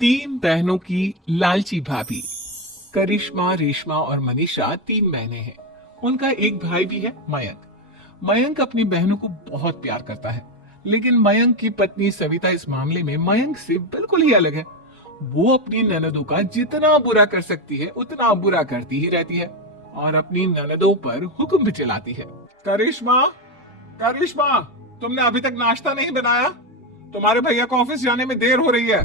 तीन बहनों की लालची भाभी। करिश्मा, रेशमा और मनीषा तीन बहनें हैं। उनका एक भाई भी है, मयंक। मयंक अपनी बहनों को बहुत प्यार करता है, लेकिन मयंक की पत्नी सविता इस मामले में मयंक से बिल्कुल ही अलग है। वो अपनी ननदों का जितना बुरा कर सकती है उतना बुरा करती ही रहती है और अपनी ननदों पर हुक्म भी चलाती है। करिश्मा, करिश्मा, तुमने अभी तक नाश्ता नहीं बनाया? तुम्हारे भैया को ऑफिस जाने में देर हो रही है।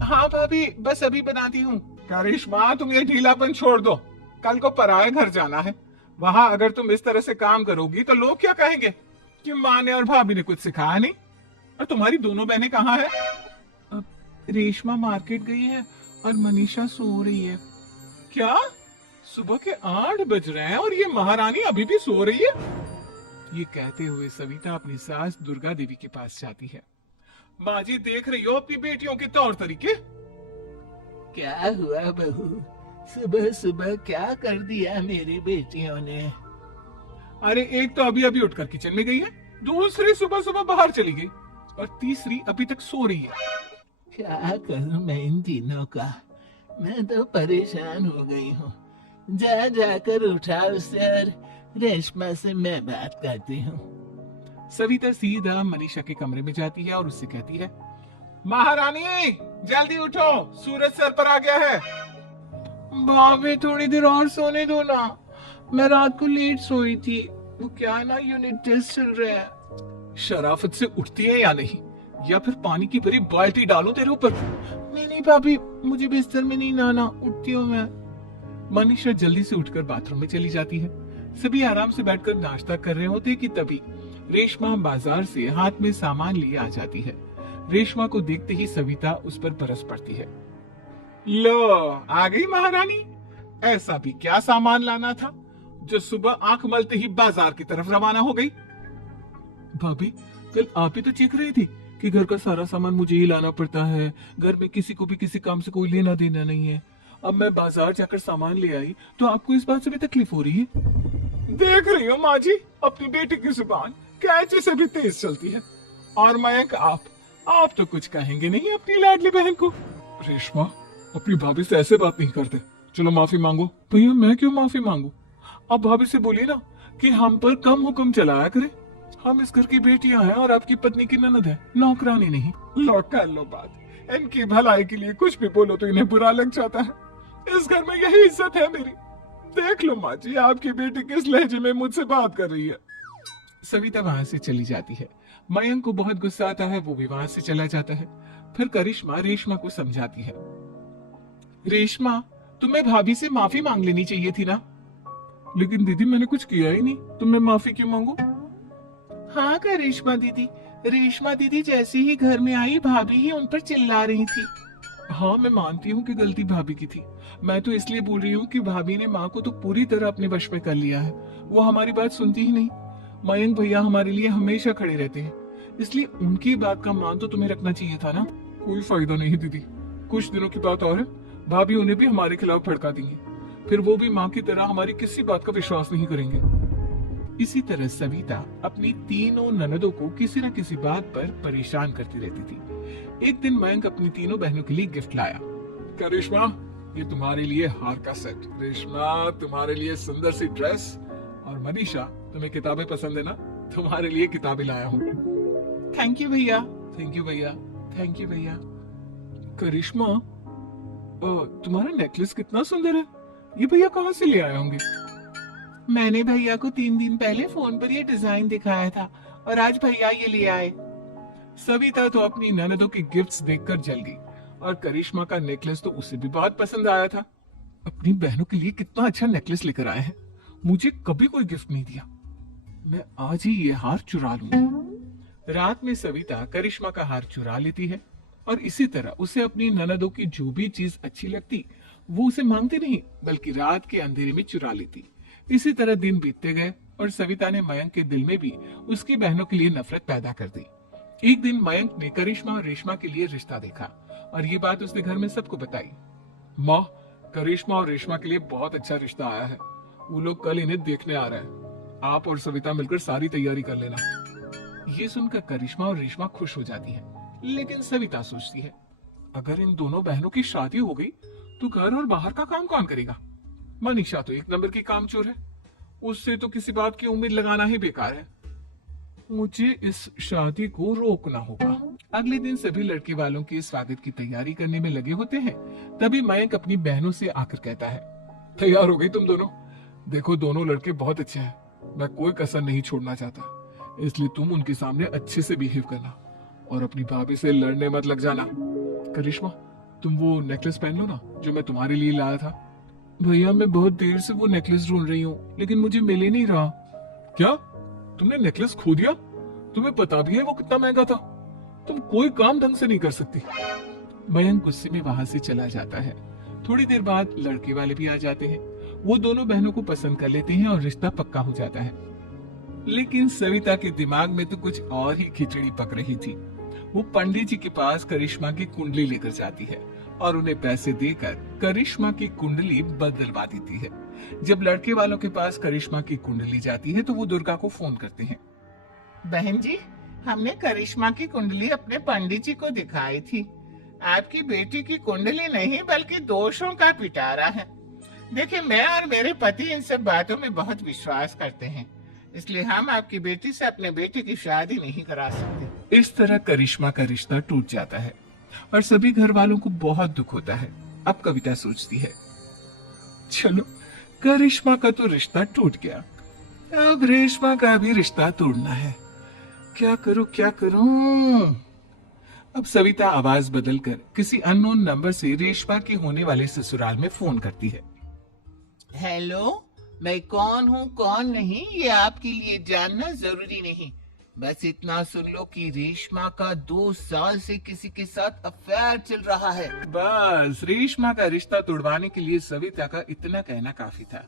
हाँ भाभी, बस अभी बनाती हूँ। करिश्मा, तुम ये ढीलापन छोड़ दो। कल को पराये घर जाना है। वहां अगर तुम इस तरह से काम करोगी तो लोग क्या कहेंगे कि माँ ने और भाभी ने कुछ सिखाया नहीं। और तुम्हारी दोनों बहनें कहाँ है? अब रेशमा मार्केट गई है और मनीषा सो रही है। क्या? सुबह के 8 बज रहे हैं और ये महारानी अभी भी सो रही है? ये कहते हुए सविता अपनी सास दुर्गा देवी के पास जाती है। माँ जी, देख रही हो अपनी बेटियों के तौर तरीके? क्या हुआ बहू, सुबह सुबह क्या कर दिया मेरी बेटियों ने? अरे, एक तो अभी अभी उठकर किचन में गई है, दूसरी सुबह सुबह बाहर चली गई और तीसरी अभी तक सो रही है। क्या करूं मैं इन तीनों का? मैं तो परेशान हो गई हूँ। जा जाकर उठा उसे और रेशमा से मैं बात करती हूँ। सविता सीधा मनीषा के कमरे में जाती है और उससे कहती है, महारानी जल्दी उठो, सूरज सर पर आ गया है। भाभी, थोड़ी देर और सोने दो ना, मैं रात को लेट सोई थी। वो क्या है ना, यूनिट टेस्ट चल रहे हैं। शराफत से उठती है या नहीं, या फिर पानी की भरी बाल्टी डालूं तेरे ऊपर? नहीं नहीं भाभी, मुझे बिस्तर में नहीं नहाना, उठती हूँ मैं। मनीषा जल्दी से उठकर बाथरूम में चली जाती है। सभी आराम से बैठकर नाश्ता कर रहे होते कि तभी रेशमा बाजार से हाथ में सामान लिए आ जाती है। रेशमा को देखते ही सविता उस पर बरस पड़ती है। लो, आ गई महारानी। ऐसा भी क्या सामान लाना था जो सुबह आंख मलते ही बाजार की तरफ रवाना हो गई? भाभी, कल आप ही तो चीख रही थी कि घर का सारा सामान मुझे ही लाना पड़ता है, घर में किसी को भी किसी काम से कोई लेना देना नहीं है। अब मैं बाजार जाकर सामान ले आई तो आपको इस बात से भी तकलीफ हो रही है? देख रही हो माँ जी, अपनी बेटी की जुबान कैंची से भी तेज चलती है। और मयंक, आप तो कुछ कहेंगे नहीं अपनी लाडली बहन को? रेशमा, अपनी भाभी से ऐसे बात नहीं करते। चलो माफी मांगो। भैया, मैं क्यों माफी मांगू? आप भाभी से बोलिए ना कि हम पर कम हुक्म चलाया करे। हम इस घर की बेटियां हैं और आपकी पत्नी की ननद है, नौकरानी नहीं। लो, कर लो बात। इनकी भलाई के लिए कुछ भी बोलो तो इन्हें बुरा लग जाता है। इस घर में यही इज्जत है मेरी। देख लो माँ जी, आपकी बेटी किस लहजे में मुझसे बात कर रही है। सविता वहां से चली जाती है। मयंक को बहुत गुस्सा आता है, वो भी वहां से चला जाता है। फिर करिश्मा रेशमा को समझाती है, रेशमा, तुम्हें भाभी से माफी मांग लेनी चाहिए थी ना। लेकिन दीदी, मैंने कुछ किया ही नहीं, तो मैं माफी क्यों मांगू? हाँ करिश्मा दीदी, रेशमा दीदी जैसे ही घर में आई भाभी ही उन पर चिल्ला रही थी। हाँ, मैं मानती हूँ कि गलती भाभी की थी। मैं तो इसलिए बोल रही हूँ कि भाभी ने माँ को तो पूरी तरह अपने वश में कर लिया है। वो हमारी बात सुनती ही नहीं। मयंक भैया हमारे लिए हमेशा खड़े रहते हैं, इसलिए उनकी बात का मान तो तुम्हें रखना चाहिए था ना। कोई फायदा नहीं दीदी, कुछ दिनों की बात और है, भाभी उन्हें भी हमारे खिलाफ भड़का देंगे। फिर वो भी माँ की तरह हमारी किसी बात का विश्वास नहीं करेंगे। इसी तरह सविता अपनी तीनों ननदों को किसी न किसी बात पर परेशान करती रहती थी। एक दिन मयंक अपनी तीनों बहनों के लिए गिफ्ट लाया। क्या रेशमा, ये तुम्हारे लिए हार का सेट। रेशमा, तुम्हारे लिए सुंदर सी ड्रेस। और मनीषा, तुम्हें किताबें पसंद है ना, तुम्हारे लिए किताबें लाया हूँ। थैंक यू भैया। थैंक यू भैया। थैंक यू भैया। करिश्मा, तुम्हारा नेकलेस कितना सुंदर है, ये भैया कहाँ से ले आए होंगे? मैंने भैया को 3 दिन पहले फोन पर ये डिजाइन दिखाया था और आज भैया ये ले आए। सविता तो अपनी ननदों के गिफ्ट्स देखकर जल गई और करिश्मा का नेकलेस तो उसे भी बहुत पसंद आया था। अपनी बहनों के लिए कितना अच्छा नेकलेस लेकर आए हैं, मुझे कभी कोई गिफ्ट नहीं दिया। मैं आज ही ये हार चुरा लूंगी। रात में सविता करिश्मा का हार चुरा लेती है और इसी तरह उसे अपनी ननदों की जो भी चीज अच्छी लगती वो उसे मांगती नहीं, बल्कि रात के अंधेरे में चुरा लेती। इसी तरह दिन बीतते गए और सविता ने मयंक के दिल में भी उसकी बहनों के लिए नफरत पैदा कर दी। एक दिन मयंक ने करिश्मा और रेशमा के लिए रिश्ता देखा और ये बात उसने घर में सबको बताई। माँ, करिश्मा और रेशमा के लिए बहुत अच्छा रिश्ता आया है, वो लोग कल इन्हें देखने आ रहे हैं। आप और सविता मिलकर सारी तैयारी कर लेना। ये सुनकर करिश्मा और रेशमा खुश हो जाती है, लेकिन सविता सोचती है, अगर इन दोनों बहनों की शादी हो गई तो घर और बाहर का काम कौन करेगा? मनीषा तो एक नंबर की कामचोर है, उससे तो किसी बात की उम्मीद लगाना ही बेकार है। मुझे इस शादी को रोकना होगा। अगले दिन सभी लड़के वालों के स्वागत की तैयारी करने में लगे होते हैं। तभी मयंक अपनी बहनों से आकर कहता है, तैयार हो गई तुम दोनों? देखो दोनों लड़के बहुत अच्छे हैं, मैं कोई कसर नहीं छोड़ना चाहता, इसलिए तुम उनके सामने अच्छे से बिहेव करना और अपनी भाभी से लड़ने मत लग जाना। करिश्मा, तुम वो नेकलेस पहन लो ना जो मैं तुम्हारे लिए लाया था। भैया मैं बहुत देर से वो नेकलेस ढूंढ रही हूँ लेकिन मुझे मिल ही नहीं रहा। क्या तुमने नेकलेस खो दिया? तुम्हें पता भी है वो कितना महंगा था? तुम कोई काम ढंग से नहीं कर सकती। मयंक गुस्से में वहां से चला जाता है। थोड़ी देर बाद लड़के वाले भी आ जाते हैं। वो दोनों बहनों को पसंद कर लेते हैं और रिश्ता पक्का हो जाता है। लेकिन सविता के दिमाग में तो कुछ और ही खिचड़ी पक रही थी। वो पंडित जी के पास करिश्मा की कुंडली लेकर जाती है और उन्हें पैसे देकर करिश्मा की कुंडली बदलवा देती है। जब लड़के वालों के पास करिश्मा की कुंडली जाती है तो वो दुर्गा को फोन करते हैं। बहन जी, हमने करिश्मा की कुंडली अपने पंडित जी को दिखाई थी। आपकी बेटी की कुंडली नहीं बल्कि दोषों का पिटारा है। देखिए, मैं और मेरे पति इन सब बातों में बहुत विश्वास करते हैं, इसलिए हम आपकी बेटी से अपने बेटे की शादी नहीं करा सकते। इस तरह करिश्मा का रिश्ता टूट जाता है और सभी घर वालों को बहुत दुख होता है। अब कविता सोचती है, चलो करिश्मा का तो रिश्ता टूट गया, अब रेशमा का भी रिश्ता तोड़ना है। क्या करूं? अब सविता आवाज बदलकर किसी अननोन नंबर से रेशमा के होने वाले ससुराल में फोन करती है। हेलो, मैं कौन हूँ कौन नहीं ये आपके लिए जानना जरूरी नहीं। बस इतना सुन लो कि रेशमा का 2 साल से किसी के साथ अफेयर चल रहा है। बस रेशमा का रिश्ता तोड़वाने के लिए सविता का इतना कहना काफी था।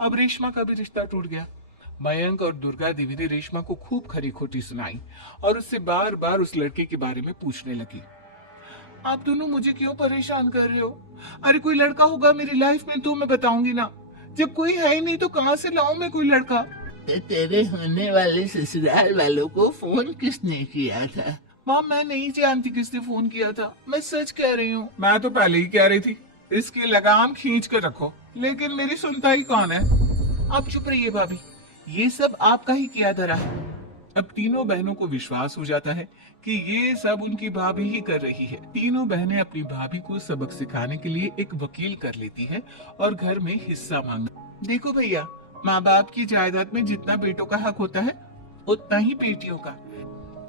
अब रेशमा का भी रिश्ता टूट गया। मयंक और दुर्गा देवी ने रेशमा को खूब खरी खोटी सुनाई और उससे बार बार उस लड़के के बारे में पूछने लगी। आप दोनों मुझे क्यों परेशान कर रहे हो? अरे कोई लड़का होगा मेरी लाइफ में तो मैं बताऊंगी ना, जब कोई है ही नहीं तो कहाँ से लाऊं मैं कोई लड़का? तो तेरे होने वाले ससुराल वालों को फोन किसने किया था? माँ मैं नहीं जानती किसने फोन किया था, मैं सच कह रही हूँ। मैं तो पहले ही कह रही थी इसकी लगाम खींच कर रखो, लेकिन मेरी सुनता ही कौन है। आप चुप रहिए भाभी, ये सब आपका ही किया धरा है। अब तीनों बहनों को विश्वास हो जाता है कि ये सब उनकी भाभी ही कर रही है। तीनों बहनें अपनी भाभी को सबक सिखाने के लिए एक वकील कर लेती है और घर में हिस्सा मांग। देखो भैया, माँ बाप की जायदाद में जितना बेटों का हक होता है उतना ही बेटियों का,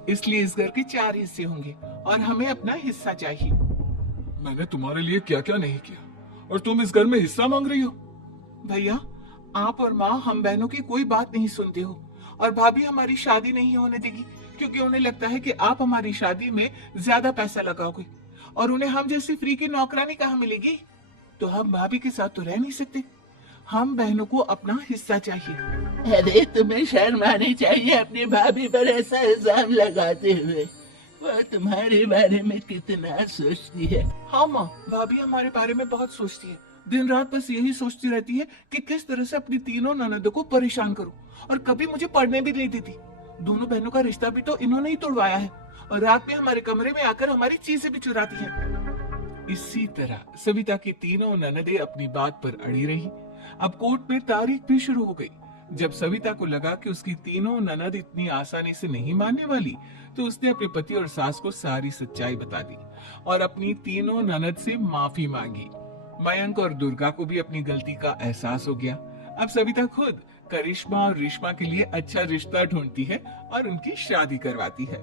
इसलिए इस घर के 4 हिस्से होंगे और हमें अपना हिस्सा चाहिए। मैंने तुम्हारे लिए क्या क्या नहीं किया और तुम इस घर में हिस्सा मांग रही हो? भैया, आप और माँ हम बहनों की कोई बात नहीं सुनते हो और भाभी हमारी शादी नहीं होने देगी क्योंकि उन्हें लगता है कि आप हमारी शादी में ज्यादा पैसा लगाओगे और उन्हें हम जैसी फ्री की नौकरानी कहाँ मिलेगी। तो हम भाभी के साथ तो रह नहीं सकते, हम बहनों को अपना हिस्सा चाहिए। अरे तुम्हें शर्म आनी चाहिए अपनी भाभी पर ऐसा इल्जाम लगाते हुए। वो तुम्हारे बारे में कितना सोचती है। हाँ माँ, भाभी हमारे बारे में बहुत सोचती है। दिन रात बस यही सोचती रहती है कि किस तरह से अपनी तीनों ननदों को परेशान करूं और कभी मुझे पढ़ने भी नहीं देती। दोनों बहनों का रिश्ता भी तो इन्होंने ही तोड़वाया है और रात में हमारे कमरे में आकर हमारी चीजें भी चुराती है। इसी तरह सविता की तीनों ननदें अपनी बात पर अड़ी रही। अब कोर्ट में तारीख भी शुरू हो गई। जब सविता को लगा कि उसकी तीनों ननद इतनी आसानी से नहीं मानने वाली, तो उसने अपने पति और सास को सारी सच्चाई बता दी और अपनी तीनों ननद से माफी मांगी। मयंक और दुर्गा को भी अपनी गलती का एहसास हो गया। अब सविता खुद करिश्मा और रेशमा के लिए अच्छा रिश्ता ढूंढती है और उनकी शादी करवाती है।